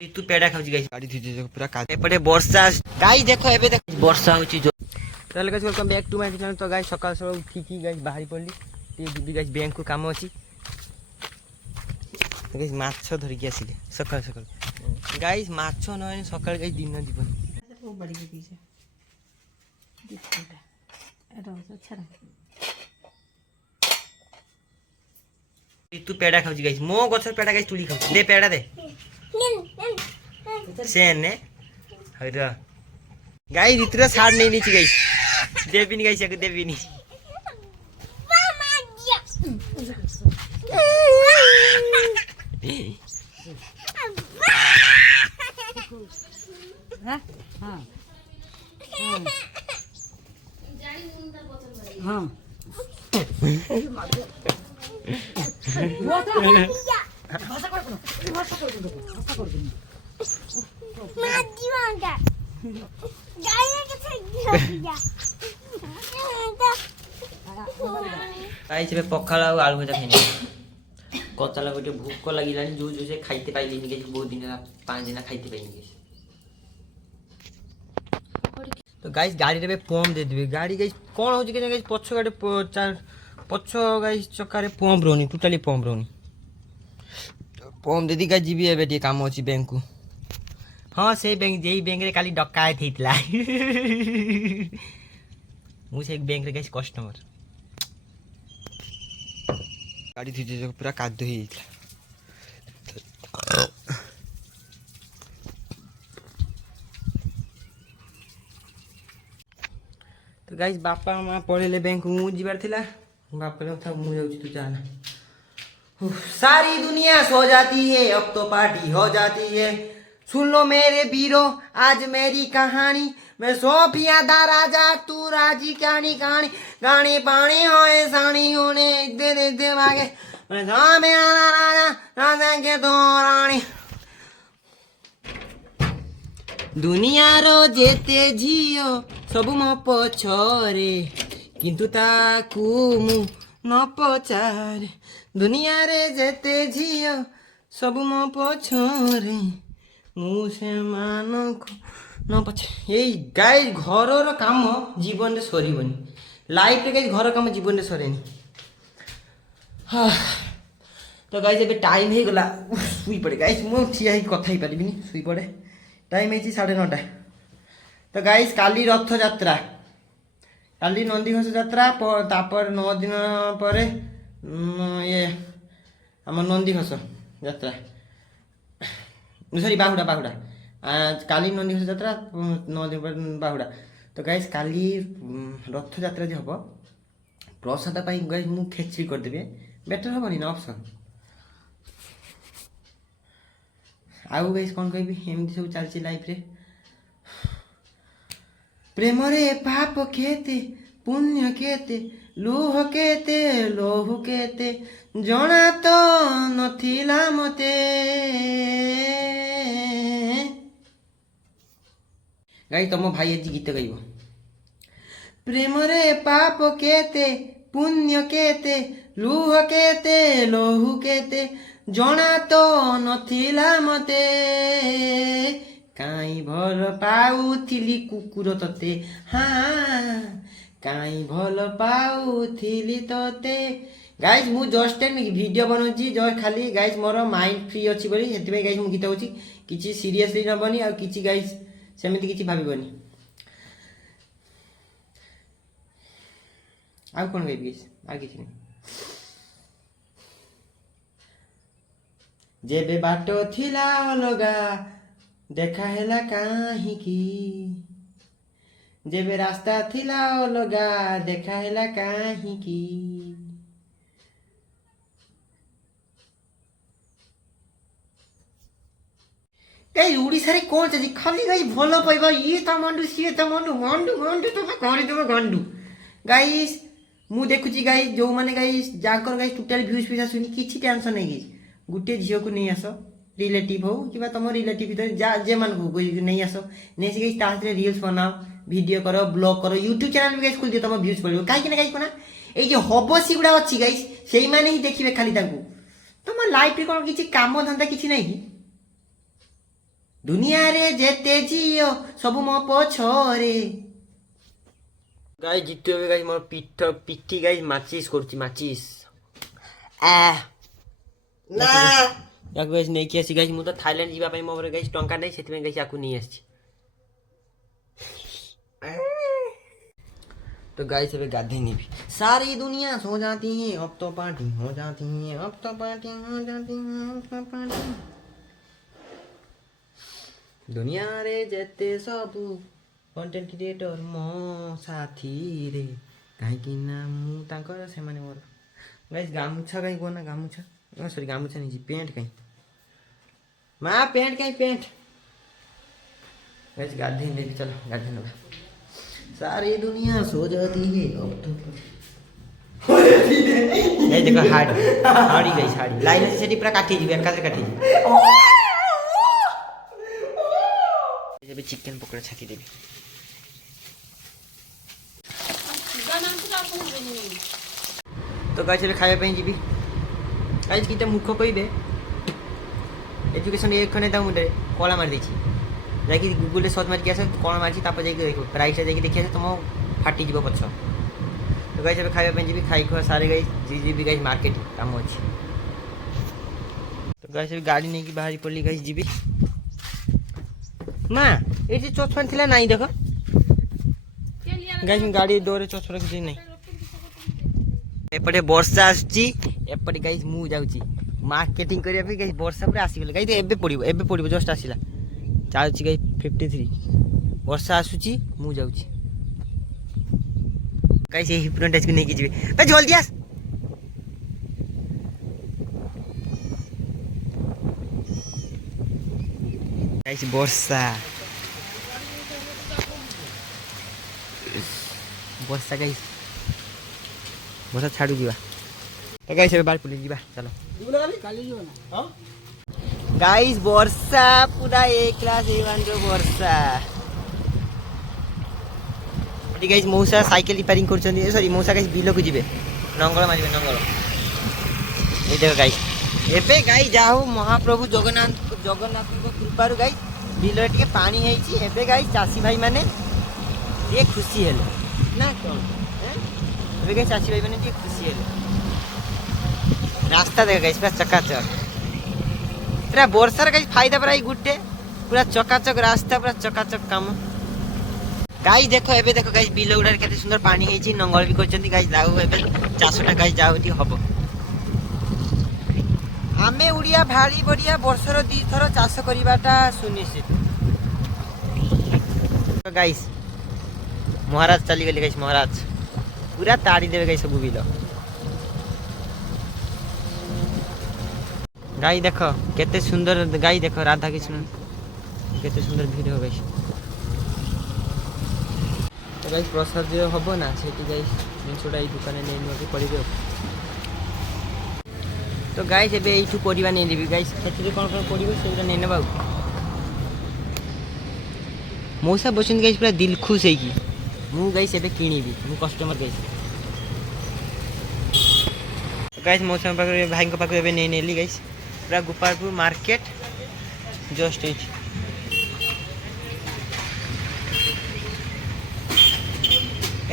तू पेड़ा खाउची गाइस गाड़ी थी पूरा का एपटे वर्षा गाइस देखो एबे देख वर्षा होची जो चल guys welcome back to my channel. तो गाइस सकाल सकाल उठी गाइस बाहरी पड़ली ये दीदी गाइस बैंक को काम अछि गाइस माछ धरि के आसीले सकाल सकाल गाइस माछ न सकाल गाइस दिन जीवन वो बड़ी के पीछे अच्छा तू पेड़ा खाउची गाइस मो गछर पेड़ा गाइस तुली खाउची दे पेड़ा दे सेन ने हैरा गाइस इतना साड़ नहीं नीचे गाइस देवी नहीं गाइस एक देवी नहीं हाँ हाँ गाइस बे पखाल आ आलू भजा खाइनी कतला गोटे भूख लागिलानी जो जो से खाइते पाइलिनी गाइस बहुत दिन 5 दिन खाइते पाइनी गाइस। तो गाइस गाड़ी रे पंप दे देबे गाड़ी गाइस कोन होची के गाइस पछ गाड़ी पछ गाइस चक्का रे पंप रोनी टोटली पंप रोनी पंप दे दी गाइस जीबी एबे टी काम होची बैंक को हां से बैंक जेई बैंक रे खाली डकायत हितला मु से एक बैंक रे गाइस कस्टमर गाड़ी थी जो पूरा कादो ही तो गाइस बापा माँ पढ़ेले बैंक मु जीवार थिला बापा ने था मु जाउची तू जाना सारी दुनिया सो जाती है अब तो पार्टी हो जाती है सुन लो मेरे वीरो आज मेरी कहानी मैं सोफिया दा राजा तू राजी कहानी कहानी गाने पानी होए सानी होने दे दे दे मागे मैं सामे आना राजा राजा के तो रानी दुनिया रो जेते झियो सब मो पछरे किंतु ताकू मु न पचारे दुनिया रे जेते झियो सब मो पछरे मु से मानको न पछे एई गाइस घरर काम जीवन रे सरीबनी लाइफ रे गाइस घर काम जीवन रे सरेनी हाँ तो गाइस एबे टाइम हे गला सुई पड़े गाइस मु ठिया ही कथा ही पारिबिनी सुई पड़े टाइम है 9:30 तो गाइस काली रथ यात्रा काली नंदीघोष यात्रा तापर 9 दिन पर ये आम नंदीघोष यात्रा सॉरी बाहुड़ा बाहुड़ा काली नंदीघोष यात्रा 9 दिन पर बाहुड़ा तो गाइस काली रथ यात्रा जो हम प्रसाद पाई गाइस मु खेचड़ी कर देबे बेटर हबनी ना ऑप्शन आउ गाइस कौन कहबी एमती सब चलची लाइफ रे प्रेम रे पाप केते पुण्य केते लुह केते लोह केते जणा तो नथिला मते गाइस तुम भाई आज गीत गाइबो प्रेम रे पाप केते पुण्य केते लुह केते लोह केते जणा तो नथिला मते काई भल पाउथिली कुकुर तते हाँ काई भल पाउथिली तते गाइस मु जस्ट टाइम वीडियो बनौची जो खाली गाइस मोर माइंड फ्री अछि बोली हेति में गाइस मु गीत होची किछि सीरियसली नबनी आ किछि गाइस सेमिति किछि भाबिबनी आ कोन गाइस गाइस आ किछि नै जेबे बाटो थिला अलगा देखा हेला काहींकी जेबे रास्ता थिला अलगा देखा हेला काहींकी गाइस उड़ीसा रे कोन छै खाली गाइस भलो पाइबा ये त मंडू सी त मंडू मंडू मंडू तो कर देबो गंडू गाइस मु देखुची गाइस जो माने गाइस जाकर गाइस टोटल व्यूज पैसा सुनी किछि टेंशन नै गाइस गुटे झियो को नहीं आस रिलेटिव हो कि तुम रिलेटिव भीतर जा जे मन को नहीं आस नहीं से गई तारे रील्स बनाओ वीडियो करो ब्लॉग करो यूट्यूब चैनल भी गाइस खोल दियो तुम व्यूज पड़ो कहीं ना कहीं ये जो हबसी गुड़ा अच्छी गाइस से माने ही देखिए खाली तुम लाइफ रे कौन किसी काम धंदा किसी नहीं ଦୁନିଆରେ ଯେତେ ଝିଅ ସବୁ ମୋ ପଛରେ। ଗାଈ ଜିତୁ ଏବେ ଗାଈ ମୋର ପିଠି ଗାଈ ମାଚିସ୍ କରୁଛି ମାଚିସ୍। ନା ୟାକୁ ଗାଈ ନେଇକି ଆସି ଗାଈ ମୁଁ ତ ଥାଇଲାଣ୍ଡ ଯିବା ପାଇଁ ମୋ ପାଖରେ ଗାଈ ଟଙ୍କା ନାହିଁ ସେଥିପାଇଁ ଗାଈ ୟାକୁ ନେଇ ଆସିଛି। तो गाइस अभी गाधे नहीं भी सारी दुनिया सो जाती है अब तो पार्टी हो जाती है अब तो पार्टी हो जाती है अब तो पार्टी दुनिया रे जेते सबू कंटेंट क्रिएटर मो साथी रे कहीं ना मु तांकर से माने मोर गाइस गामुछा कहीं कोना गामुछा सॉरी गामुछा नहीं जी पेंट कहीं मां पेंट कहीं पेंट गाइस गाधे नहीं चलो गाधे ना सारी दुनिया सो जाती है अब तो ये देखो हाड़ी हाड़ी गई हाड़ी लाइन से सेठी पूरा काटी जी एका से काटी जी जब चिकन पकोड़ा छाती देबी तो गाइस ଏବେ ଖାଇବା ପାଇଁ ଯିବି ଗାଇस କିଟା ମୁଖ କହିବେ एजुकेशन एक खने ता मुंडे कोला मार देछि जाकि गूगल रे सर्च मार के आसे कोन मारछि तापर जाकि देखो प्राइस जाकि देखि आसे तुम फाटी जीव पछ तो गाइस ଏବେ ଖାଇବା ପାଇଁ ଯିବି ଖାଇ खो सारे गाइस जी गाइस मार्केट काम अछि तो गाइस गाड़ी नहीं की बाहरी पड़ली गाइस जीबी मां ए जे चोचफन थिला नाही देखो गाइस गाड़ी डोर रे चोच रखि नहीं एपटे वर्षा आछि एपटे गाइस मु जाउची मार्केटिंग करिया पे गाइस वर्षा पूरा आसी गेल गाइस एबे पड़िबो जस्ट आसीला चालुची गाइस 53 वर्षा आसुची मु जाउची गाइस ये हिप्नोटाइज को नहीं कीजिए बे जल्दी आस गाइस वर्षा वर्षा गाइस वर्षा छाडू जीवा तो गाइस ए बार पुलिस जीवा चलो काली जीवा ना हां गाइस वर्षा पूरा ए क्लास ए1 जो वर्षा ठीक गाइस मौसा साइकिल रिपेयरिंग करछन सॉरी मौसा गाइस बिलो को जिवे नंगल मारिबे नंगल ए देखो गाइस एबे गाइस जाऊ महाप्रभु जगन्नाथ को कृपा रो गाइस बिलो टिके पानी हेची एबे गाइस चासी भाई माने ये खुशी हेले ना कोन एबे गाइस चासी भाई माने ये खुशी हेले रास्ता देख गाइस पूरा चकाचक पूरा वर्षार गाइस फायदा पराई गुटे पूरा चकाचक रास्ता पूरा चकाचक काम गाइस देखो एबे देखो गाइस बिलो उडार केते सुंदर पानी हेची नंगल भी करचंती गाइस जाऊ एबे 400 गाइस जाऊ ती हबो आमे उड़िया भारी बढ़िया वर्षर 2 थर चाष करिबाटा सुनिश्चित तो गाइस महाराज चली गेली गाइस महाराज पूरा ताड़ी देबे गाइस सब बिलो गाई देखो केते सुंदर गाई देखो राधा कृष्ण केते सुंदर भीड़ हो गाइस तो गाइस प्रसाद जो हबो ना सेठी गाइस जिनसोडा ई दुकान ने नोटी पड़ी दे तो गाइस एबे एठू परिबा नै लेबी गाइस खेतरे कोन पड़िबो सेटा नै नेबा मौसा बसन गाइस पूरा दिल खुश है की मु गाइस एबे किनीबी मु कस्टमर गाइस मौसा पाखरे भाई को पाखरे एबे नै नेली गाइस पूरा गोपालपुर मार्केट जस्ट एट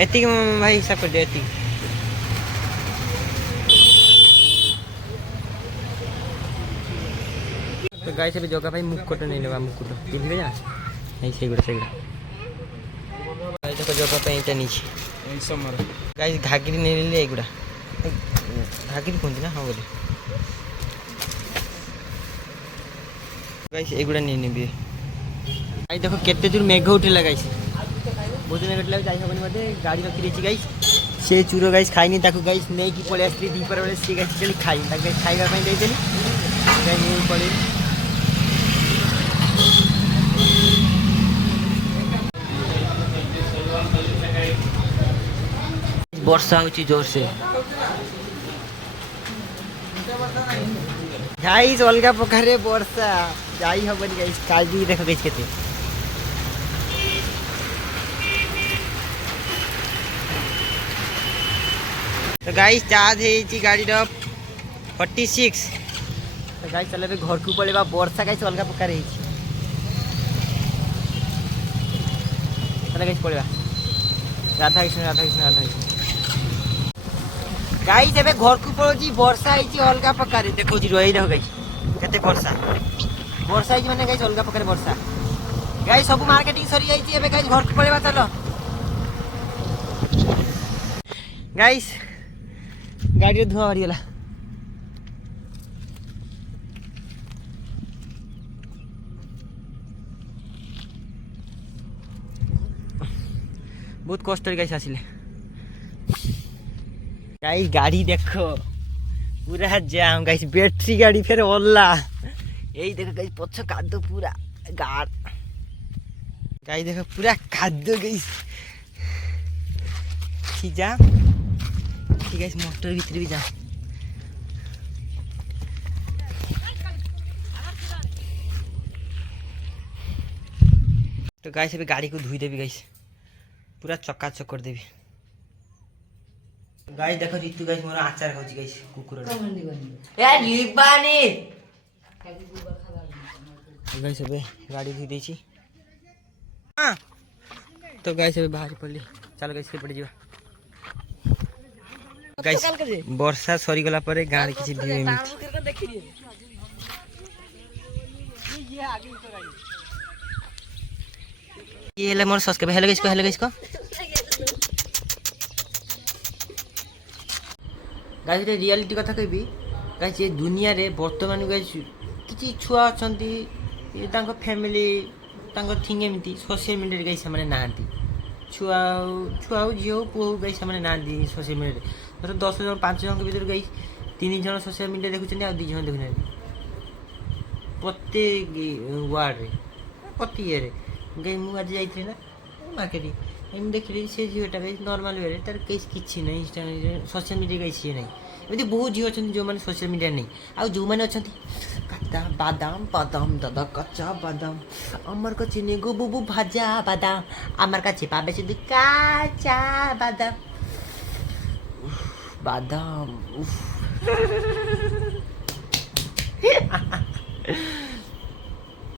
एति भाई हिसाब कर दे एति तो गाइस अभी जगह भाई मुकुट नहीं लेवा मुकुट पिंधबे ना नहीं सेगुड़ा गाइस देखो जगह पे एटा नीचे समर गाइस घागरी नहीं ले एगुड़ा घागरी कोन ना हां बोले गाइस एगुड़ा नहीं नेबे गाइस देखो केते दूर मेघ उठेला गाइस बहुत मेघ उठेला जाई हबनी मते गाड़ी रखी देछि गाइस से चूरो गाइस खाइनी ताकू गाइस नै की पळे आस्ती दीपर बेले से गाइस चली खाइ ताके खाइबा पई देइ देली गाइस न्यू पळे वर्षा होची जोर से गाइस अलगा प्रकारे वर्षा जाई हबनी गाइस काजी देखो गाइस केते तो गाइस चार्ज है गाड़ी 46 तो गाइस चले घर को पड़ेगा वर्षा गाइस अलगा प्रकार है তাহলে গাইস পড়বা রাধা কৃষ্ণ রাধা কৃষ্ণ রাধা কৃষ্ণ গাইস ଏବେ ଘରକୁ ପଳଉଛି ବର୍ଷା ହେଇଛି ଅଲଗା ପ୍ରକାର ଦେଖଉଛି ରହି ଦେଖ ଗାଇସ୍ କେତେ ବର୍ଷା ହେଇଛି ମାନେ ଗାଇସ୍ ଅଲଗା ପ୍ରକାର ବର୍ଷା ଗାଇସ୍ ସବୁ ମାର୍କେଟିଂ ସରି ଯାଇଛି ଏବେ ଗାଇସ୍ ଘରକୁ ପଳେଇବା ଚାଲ ଗାଇସ୍ ଗାଡ଼ିରେ ଧୂଆଁ ବାହାରିଗଲା ବହୁତ କଷ୍ଟରେ ଗାଇସ୍ ଆସିଲେ गाइस गाड़ी देखो पूरा जाम गाइस बैटरी गाड़ी फिर ओला यही देखो गाइस पछ कादो पूरा गाड़ गाइस देखो पूरा कादो गाइस ठीक जाम ठीक गाइस मोटर भीतर भी जाम तो गाइस अभी गाड़ी को धोई देवी गाइस पूरा चकाचक कर देवी गाइस देखो जीतू गाइस मोर आचार खाउची गाइस कुकुर यार लिबानी गाइस अबे गाड़ी धुई देची हां तो गाइस अबे बाहर पड़ली चलो गाइस के पड़ जीवा गाइस वर्षा सरी गला परे गाड़ी किछि भी ये ले मोर सब्सक्राइब हेलो गाइस को गाइस रियलिटी कथा कहबी गाइस ये दुनिया रे वर्तमान गाइस किछि छुआ अछंती ये तांको फैमिली तांको थिंग एमती सोशल मीडिया रे गाइस माने नांती छुआ जियो पो गाइस माने नांती सोशल मीडिया रे तर 10 जन 5 जन के भीतर गाइस 3 जन सोशल मीडिया देखुचनी आ 2 जन देखुना प्रत्येक वार्ड रे प्रति रे गाइस मु आज जाइथि ना मार्केटिंग एम देखिली से झीटा गाइस नॉर्मल वे तार केस किछि नहीं सोशल मीडिया गाइस ये नहीं एमती बहुत झील अच्छा जो मैंने सोशल मीडिया नहीं आउ जो मैंने अच्छा कच्चा बादाम बादाम दादा कच्चा बादाम अमर को चिनी गो बुबू भाजा बादाम अमर का छिपा बेचे कच्चा बादाम बादाम